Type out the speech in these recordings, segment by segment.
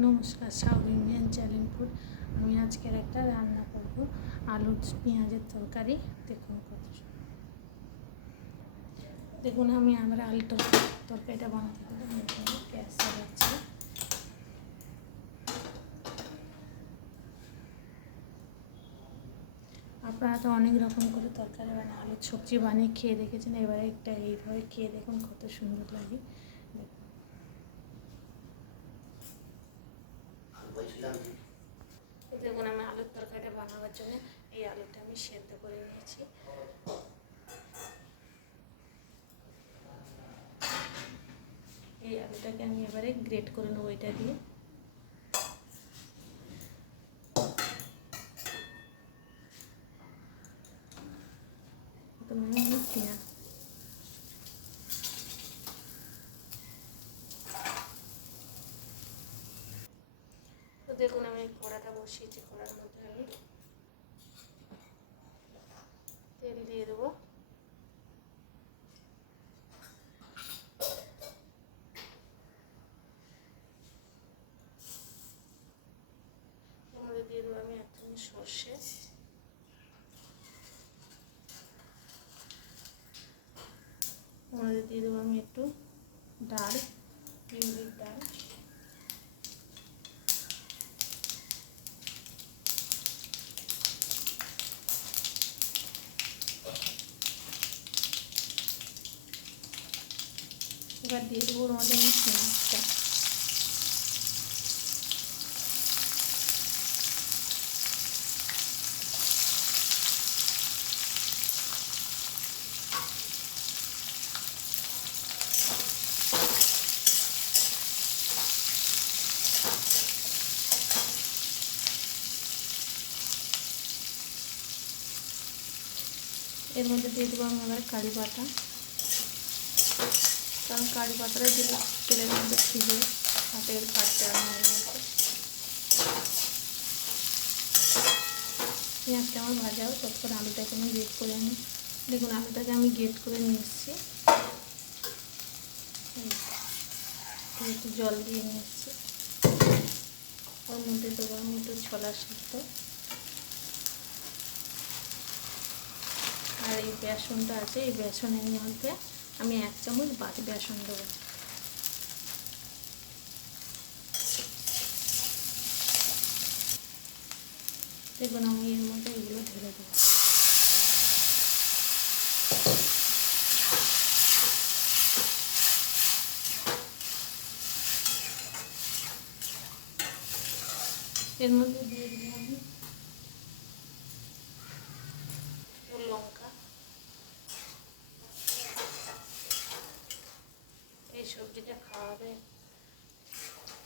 নমস্কার, south Indian channel food. আমি আজকের একটা রান্না করব আলু পেঁয়াজের তরকারি। দেখুন আমি আলু তরকারিটা বানাতে গেলে গ্যাস চালাচ্ছি। আপনারা তো অনেক রকম করে তরকারি বানিয়ে আলুর সবজি বানিয়ে খেয়ে দেখেছেন, এবারে একটা এইভাবে খেয়ে দেখুন কত সুন্দর লাগে। দেখুন আমি আলুর তরকারিটা বানাবার জন্য এই আলুটা আমি সেদ্ধ করে নিয়েছি। এই আলুটাকে আমি এবারে গ্রেট করে নেবো এটা দিয়ে। তো দেখুন আমি কড়াটা বসিয়েছি, কড়ার মধ্যে আমি তেল দিয়ে দেবো। দিয়ে দেবো আমি 1 চামচ সর্ষে, দিয়ে দেবো আমি একটু ডাল, বিউলির ডাল, এবার দিয়ে দেবো ওর মধ্যে আমি পেঁয়াজটা। এর মধ্যে দিয়ে দেবো আমি আবার কারি পাতা, কারণ কারি পাতাটা দিলে তেলের মধ্যে ছিঁড়ে হাতের কাটতে হয়ে গেছে। পেঁয়াজটা আমার ভাজা হোক, ততক্ষণ আলুটাকে আমি গ্রেট করে নিই। দেখুন আলুটাকে আমি গ্রেট করে নিয়ে এসেছি, একটু জল দিয়ে নিয়ে এসেছি। ওর মধ্যে দেবো আমি একটু ছোলার সিদ্ধ, আর এই বেসনটা আছে, এই বেসনের মধ্যে আমি 1 চামচ বেসন দেবো। দেখুন আমি এর মধ্যে এগুলো ঢেলে দেবো। এর মধ্যে দিয়ে দেবো আমি লঙ্কা। এই সবজিটা খাওয়াবে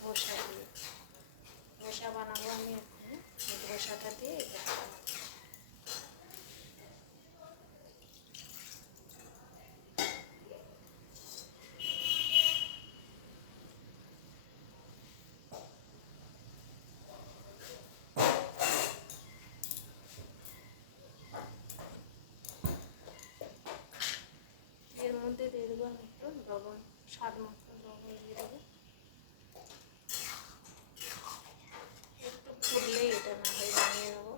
ধোসা দিয়ে, ধোসা বানাবো আমি এখন। ধোসাটা দিয়ে এটা খাওয়াবো। এর মধ্যে দিয়ে দেবো আমি একটু লবণ, স্বাদ মতো লবণ দিয়ে দেবো। একটু ফুললেই এটা না হয়ে বানিয়ে নেবো।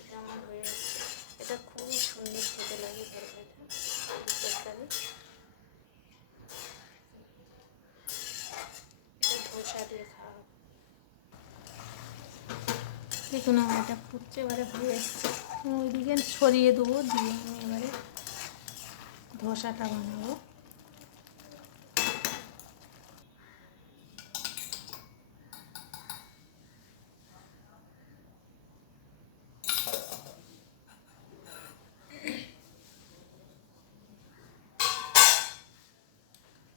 এটা আমার হয়ে যাচ্ছে। এটা খুবই সুন্দর খেতে লাগে তরকারিটা, তরকারি। এটা ধোসা দিয়ে খাওয়া। দেখুন আমার এটা ফুটছে, এবারে হয়ে এসছে। ওইদিকে ছড়িয়ে দেবো, দিয়ে আমি এবারে ধোসাটা বানাবো।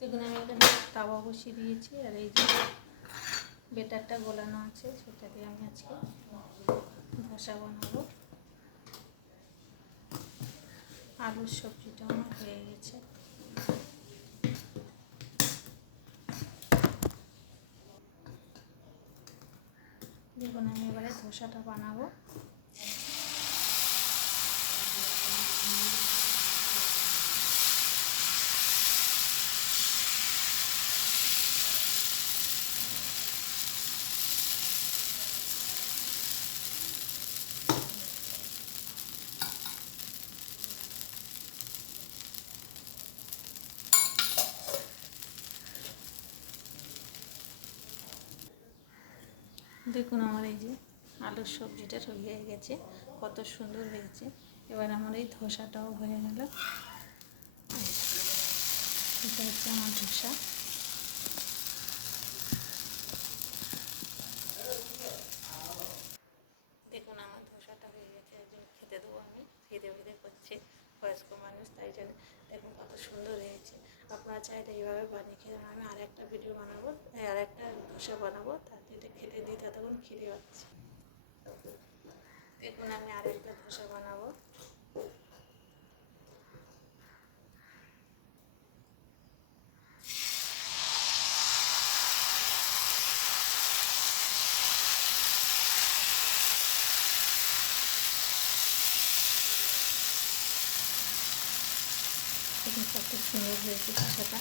দেখুন আমি এখানে তাওয়া বসিয়ে দিয়েছি, আর এই যে বেটারটা গোলানো আছে সেটা দিয়ে আমি আজকে ধোসা বানাবো। আলুর সবজিটা আমার হয়ে গেছে। দেখুন আমি এবারে ধোসাটা বানাবো। দেখুন আমার এই যে আলুর সবজিটা হয়ে গেছে, কত সুন্দর হয়েছে। এবার আমার এই ধোসাটাও হয়ে গেল। এটা হচ্ছে আমার ধোসা। দেখুন আমার ধোসাটা হয়ে গেছে, একজন খেতে দেবো আমি, খেতে খেতে করছে, বয়স্ক মানুষ, তাই জন্য দেখুন কত সুন্দর হয়েছে। আপনারা চাইলে এইভাবে বানিয়ে খেয়ে, আমি আর একটা ভিডিও বানাবো, আর একটা ধোসা বানাবো, তাতে এটা খেতে দিতে তখন খিদে পাচ্ছে। দেখুন আমি আরেকটা ধোসা বানাবো। দেখুন কত সুন্দর হয়েছে ধোসাটা।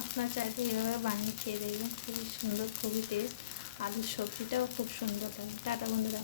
আপনারা চাইলে এভাবে বানিয়ে খেয়ে দেখবেন, খুবই সুন্দর, খুবই টেস্ট। আলুর সবজিটাও খুব সুন্দর লাগে। টাটা বন্ধুরা।